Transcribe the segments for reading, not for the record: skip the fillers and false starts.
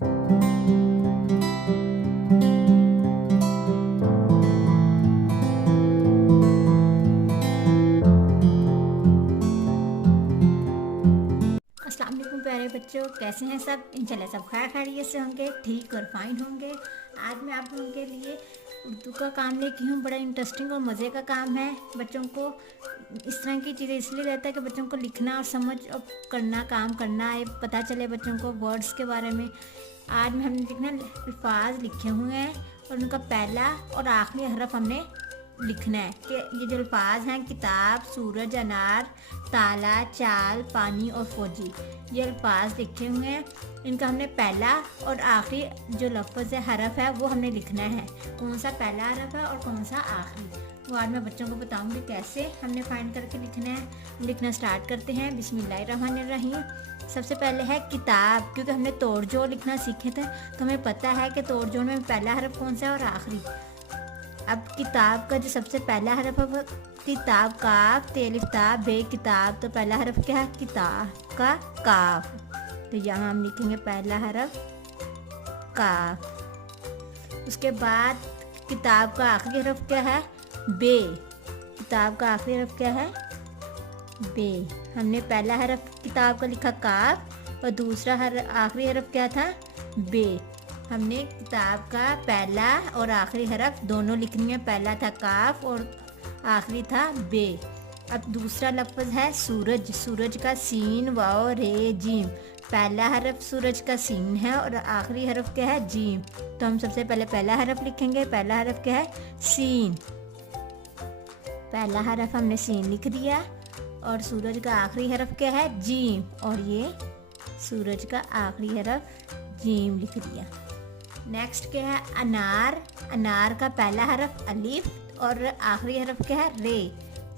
अस्सलाम वालेकुम प्यारे बच्चों, कैसे हैं सब? इंशाल्लाह सब खैर खैरियत से होंगे, ठीक और फाइन होंगे। आज मैं आप लोगों के लिए उर्दू का काम लेके हूँ। बड़ा इंटरेस्टिंग और मज़े का काम है। बच्चों को इस तरह की चीज़ें इसलिए रहता है कि बच्चों को लिखना और समझ और करना, काम करना है, पता चले बच्चों को वर्ड्स के बारे में। आज में हमने लिखना अल्फाज लिखे हुए हैं और उनका पहला और आखिरी हरफ हमने लिखना है कि ये जो अल्फाज हैं किताब, सूरज, अनार, ताला, चाल, पानी और फौजी, ये अल्फाज लिखे हुए हैं। इनका हमने पहला और आखिरी जो लफ्ज़ है, हरफ है, वो हमने लिखना है। कौन सा पहला हरफ है और कौन सा आखिरी, वो आज मैं बच्चों को बताऊंगी कैसे हमने फाइंड करके लिखना है। लिखना स्टार्ट करते हैं। बिस्मिल्लाहिर्रहमानिर्रहीम। सबसे पहले है किताब, क्योंकि हमने तोड़ जोड़ लिखना सीखे थे तो हमें पता है कि तोड़ जोड़ में पहला हरफ कौन सा है और आखिरी। अब किताब का जो सबसे पहला हरफ है वो किताब, काफ, तेलिफ्ता, बे किताब। तो पहला हरफ क्या है? किताब का काफ। तो यहाँ हम लिखेंगे पहला हरफ काफ। उसके बाद किताब का आखिरी हरफ क्या है? बे। किताब का आखिरी हरफ क्या है? बे। हमने पहला हरफ किताब का लिखा काफ और दूसरा आखिरी हरफ क्या था? बे। हमने किताब का पहला और आखिरी हरफ दोनों लिखनी है। पहला था काफ और आखिरी था बे। अब दूसरा लफ्ज़ है सूरज। सूरज का सीन, वाव, रे, जीम। पहला हरफ सूरज का सीन है और आखिरी हरफ क्या है? जीम। तो हम सबसे पहले पहला हरफ लिखेंगे। पहला हरफ क्या है? सीन। पहला हरफ हमने सीन लिख दिया और सूरज का आखिरी हरफ क्या है? जीम। और ये सूरज का आखिरी हरफ जीम लिख दिया। नेक्स्ट क्या है? अनार। अनार का पहला हरफ अलीफ और आखिरी हरफ क्या है? रे।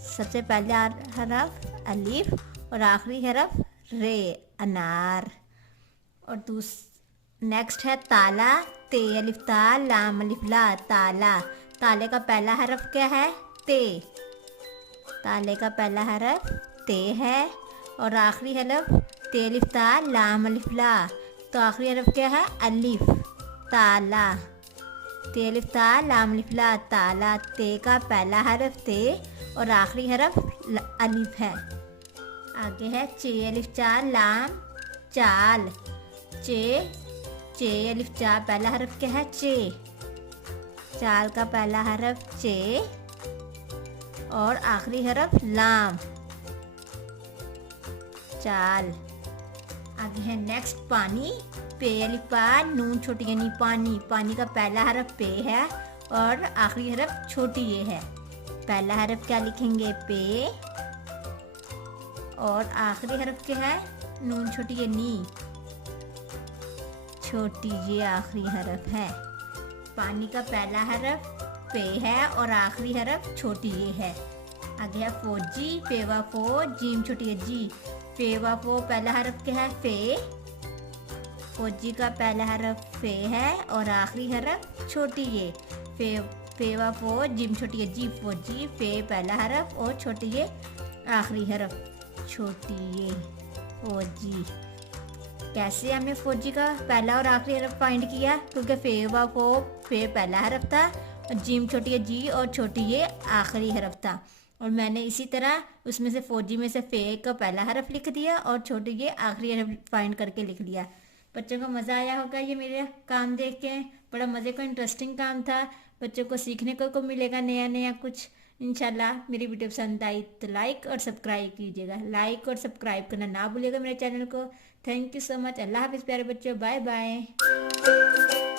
सबसे पहला हरफ अलीफ और आखिरी हरफ रे, अनार। और नेक्स्ट है ताला। ते अलिफ ता, लाम अलिफ ला, ताला। ताले का पहला हरफ क्या है? ते। ताले का पहला हरफ ते है और आखिरी हरफ ते अलिफ ता, लाम अलिफ ला। तो आखिरी हरफ क्या है? अलिफ, ताला। ते अलिफ ता, लाम अलिफ ला, ताला। ते का पहला हरफ ते और आखिरी हरफ अलिफ है। आगे है चे अलिफ चा, लाम, चाल। चे। चे अलिफ चा, पहला हरफ क्या है? चे। चाल का पहला हरफ चे और आखिरी हरफ लाम, चाल। आगे है नेक्स्ट पानी। पे अलिफ पा, नून छोटी यानी पानी। पानी का पहला हरफ पे है और आखिरी हरफ छोटी ये है। पहला हरफ क्या लिखेंगे? पे और आखिरी हरफ क्या है? नून छोटी ये नी, छोटी ये आखिरी हरफ है। पानी का पहला हरफ पे है और आखिरी हरफ छोटी ये है। आगे है फौजी। पेवा फो, जीम छोटी है जी। पेवा फो पहला हरफ क्या है? फे। फौजी का पहला हरफ फे है और आखिरी हरफ छोटी ये। पेवा फो, जिम छोटी है जी, फौजी। फे पहला हरफ और छोटी ये आखिरी हरफ, छोटी ये फौजी। कैसे हमने फौजी का पहला और आखिरी हरफ फाइंड किया? क्योंकि फे व फो, फे पहला हरफ था और जिम छोटी है जी और छोटी ये आखिरी हरफ था। और मैंने इसी तरह उसमें से फौजी में से फे का पहला हरफ लिख दिया और छोटी ये आखिरी हरफ फाइंड करके लिख लिया। बच्चों को मज़ा आया होगा ये मेरा काम देख के। बड़ा मज़े का इंटरेस्टिंग काम था। बच्चों को सीखने को मिलेगा नया नया कुछ। इंशाल्लाह मेरी वीडियो पसंद आई तो लाइक और सब्सक्राइब कीजिएगा। लाइक और सब्सक्राइब करना ना भूलिएगा मेरे चैनल को। Thank you so much. Allah हाफिज़ प्यारे बच्चों, बाय बाय।